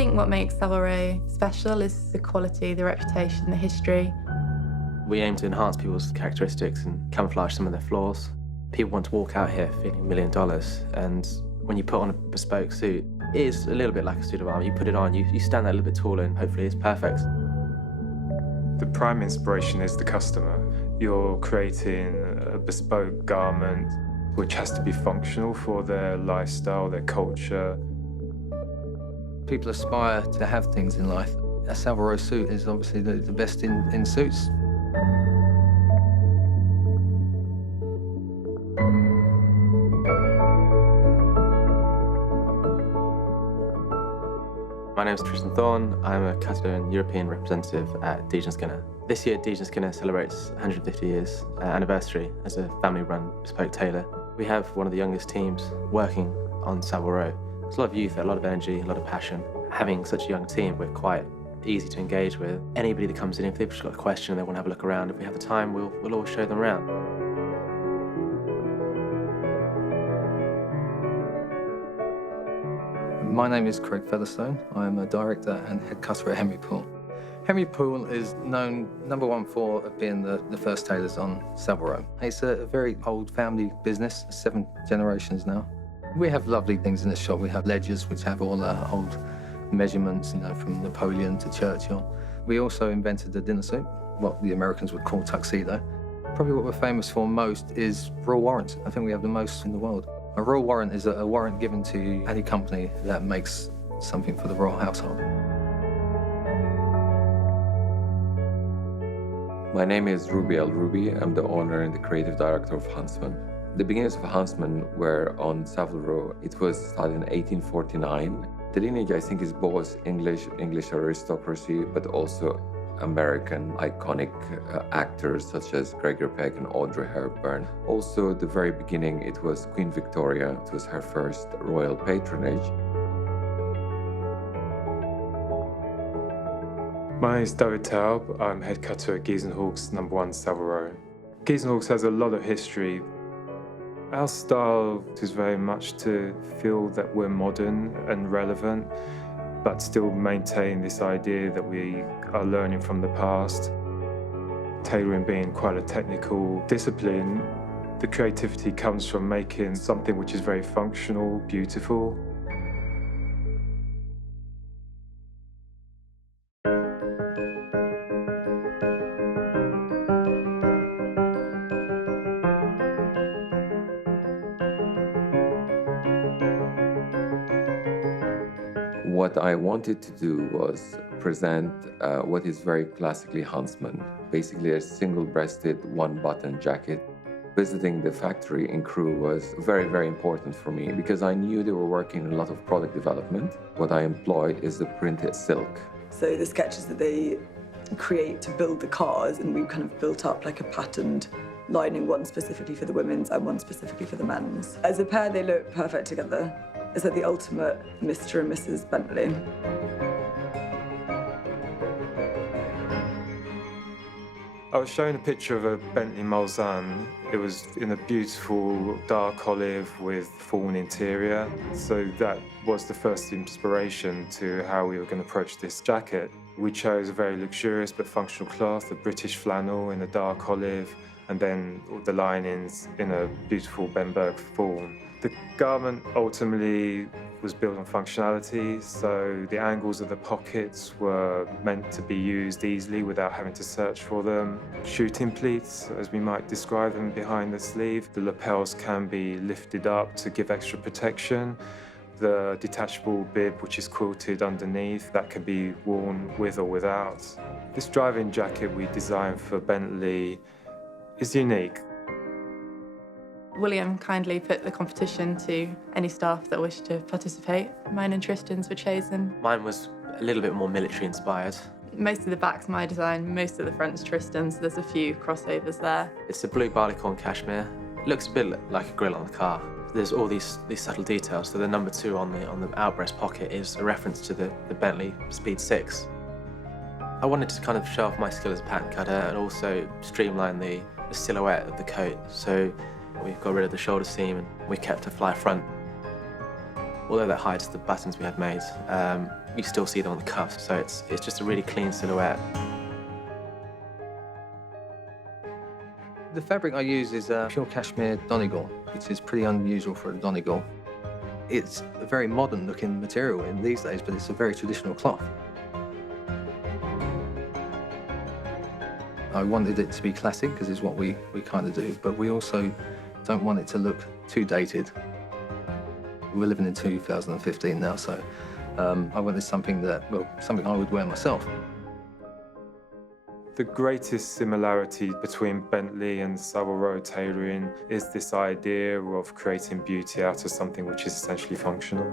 think what makes Savile Row special is the quality, the reputation, the history. We aim to enhance people's characteristics and camouflage some of their flaws. People want to walk out here feeling $1 million, and when you put on a bespoke suit, it is a little bit like a suit of armour. You put it on, you stand there a little bit taller, and hopefully it's perfect. The prime inspiration is the customer. You're creating a bespoke garment which has to be functional for their lifestyle, their culture. People aspire to have things in life. A Savile Row suit is obviously the best in suits. My name is Tristan Thorne. I'm a Catalan European representative at Dejan Skinner. This year, Dejan Skinner celebrates 150 years anniversary as a family-run bespoke tailor. We have one of the youngest teams working on Savile Row. There's a lot of youth, a lot of energy, a lot of passion. Having such a young team, we're quite easy to engage with. Anybody that comes in, if they've just got a question and they want to have a look around, if we have the time, we'll always show them around. My name is Craig Featherstone. I am a director and head cutter at Henry Poole. Henry Poole is known, #1, for being the first tailors on Savile Row. It's a very old family business, 7 generations now. We have lovely things in the shop. We have ledgers which have all our old measurements, from Napoleon to Churchill. We also invented the dinner suit, what the Americans would call tuxedo. Probably what we're famous for most is royal warrants. I think we have the most in the world. A royal warrant is a warrant given to any company that makes something for the royal household. My name is Ruby El Ruby. I'm the owner and the creative director of Huntsman. The beginnings of Huntsman were on Savile Row. It was started in 1849. The lineage, I think, is both English aristocracy, but also American iconic actors such as Gregory Peck and Audrey Hepburn. Also, at the very beginning, it was Queen Victoria. It was her first royal patronage. My name is David Taub. I'm head cutter at Geese & Hawkes #1 Savile Row. Geese & Hawkes has a lot of history. Our style is very much to feel that we're modern and relevant, but still maintain this idea that we are learning from the past. Tailoring being quite a technical discipline, the creativity comes from making something which is very functional, beautiful. What I wanted to do was present what is very classically Huntsman, basically a single-breasted, one-button jacket. Visiting the factory in Crewe was very, very important for me because I knew they were working on a lot of product development. What I employed is the printed silk. So the sketches that they create to build the cars, and we kind of built up like a patterned lining, one specifically for the women's and one specifically for the men's. As a pair, they look perfect together. It's like the ultimate Mr. and Mrs. Bentley. I was showing a picture of a Bentley Mulsanne. It was in a beautiful dark olive with fawn interior. So that was the first inspiration to how we were going to approach this jacket. We chose a very luxurious but functional cloth, a British flannel in a dark olive, and then the linings in a beautiful Benberg fawn. The garment ultimately was built on functionality, so the angles of the pockets were meant to be used easily without having to search for them. Shooting pleats, as we might describe them, behind the sleeve. The lapels can be lifted up to give extra protection. The detachable bib, which is quilted underneath, that can be worn with or without. This driving jacket we designed for Bentley is unique. William kindly put the competition to any staff that wished to participate. Mine and Tristan's were chosen. Mine was a little bit more military inspired. Most of the back's my design, most of the front's Tristan's. There's a few crossovers there. It's a blue barleycorn cashmere. It looks a bit like a grill on the car. There's all these subtle details. So the #2 on the outbreast pocket is a reference to the Bentley Speed 6. I wanted to kind of show off my skill as a pattern cutter and also streamline the silhouette of the coat. So we've got rid of the shoulder seam and we kept a fly front. Although that hides the buttons we had made, you still see them on the cuffs, so it's just a really clean silhouette. The fabric I use is pure cashmere Donegal, which is pretty unusual for a Donegal. It's a very modern looking material in these days, but it's a very traditional cloth. I wanted it to be classic, because it's what we kind of do, but we also don't want it to look too dated. We're living in 2015 now, so I wanted something something I would wear myself. The greatest similarity between Bentley and Savile Row tailoring is this idea of creating beauty out of something which is essentially functional.